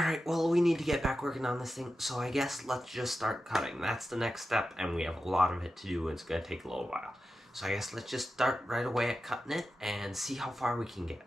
Alright, well, we need to get back working on this thing, so I guess let's just start cutting. That's the next step, and we have a lot of it to do, and it's going to take a little while. So I guess let's just start right away at cutting it, and see how far we can get.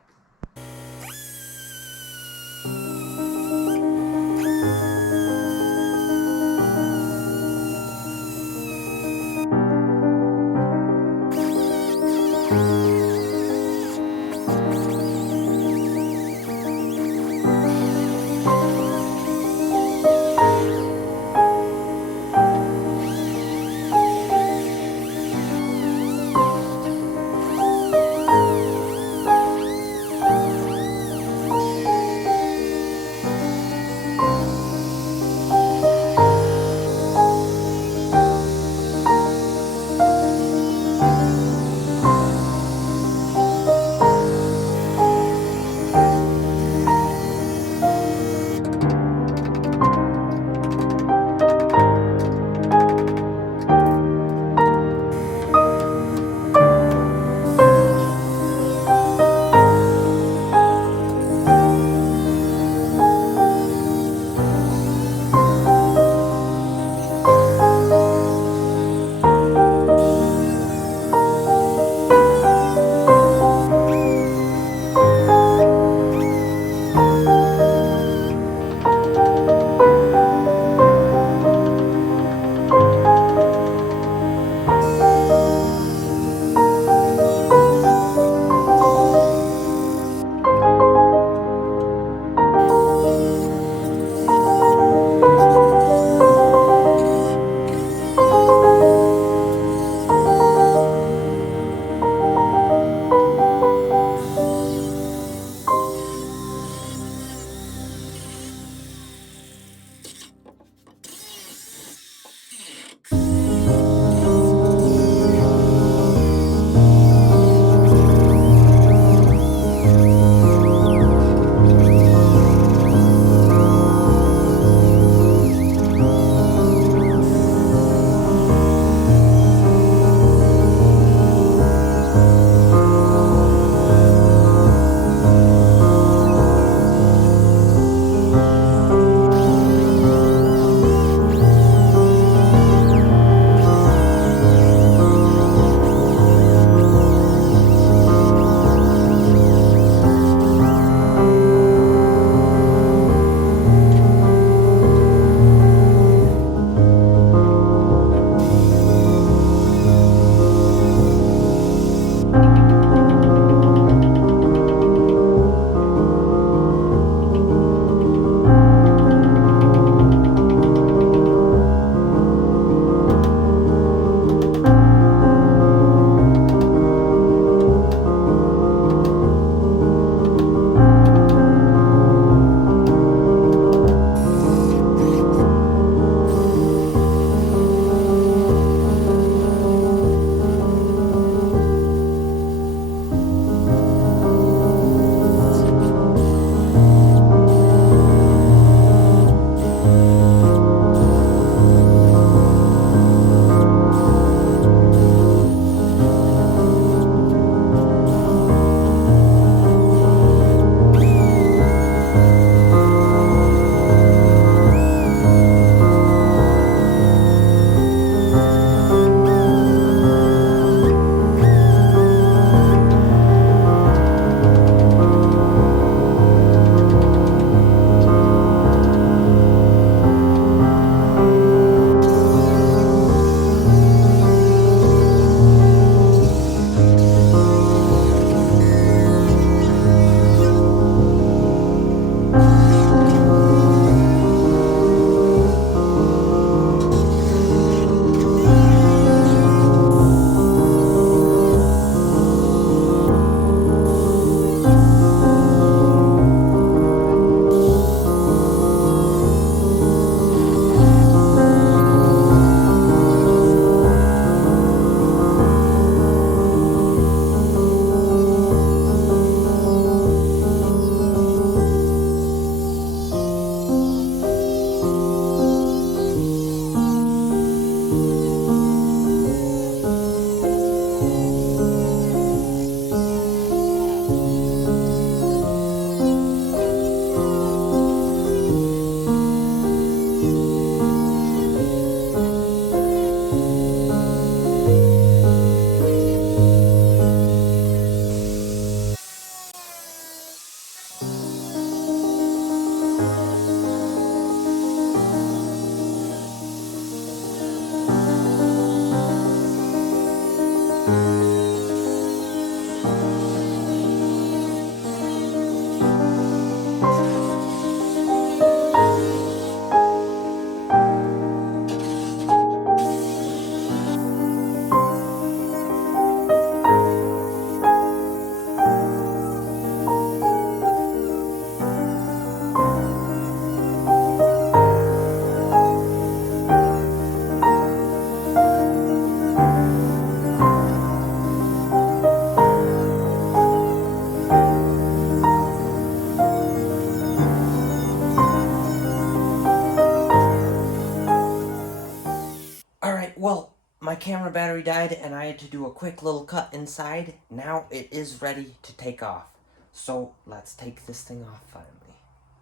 my camera battery died and I had to do a quick little cut inside. Now it is ready to take off. So let's take this thing off finally.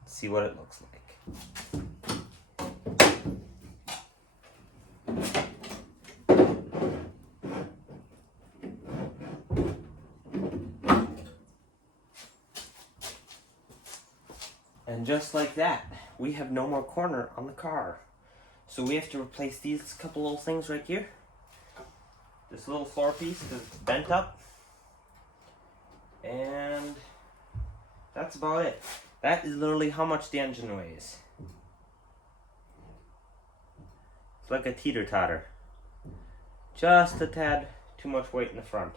See what it looks like. And just like that, we have no more corner on the car. So we have to replace these couple little things right here. This little floor piece is bent up. And that's about it. That is literally how much the engine weighs. It's like a teeter-totter. Just a tad too much weight in the front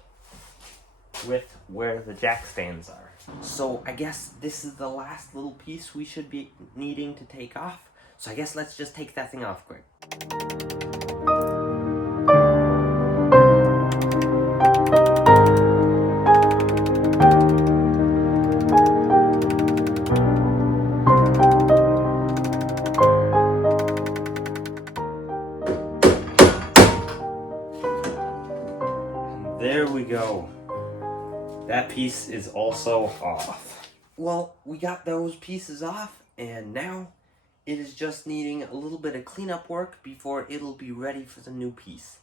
with where the jack stands are. So I guess this is the last little piece we should be needing to take off. So I guess let's just take that thing off quick. And there we go. That piece is also off. Well, we got those pieces off, and now it is just needing a little bit of cleanup work before it'll be ready for the new piece.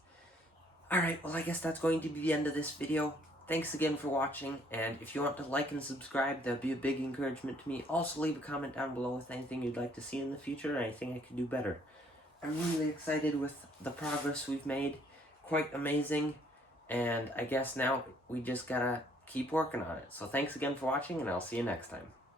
Alright, well I guess that's going to be the end of this video. Thanks again for watching, and if you want to like and subscribe, that'd be a big encouragement to me. Also leave a comment down below with anything you'd like to see in the future, or anything I could do better. I'm really excited with the progress we've made. Quite amazing, and I guess now we just gotta keep working on it. So thanks again for watching, and I'll see you next time.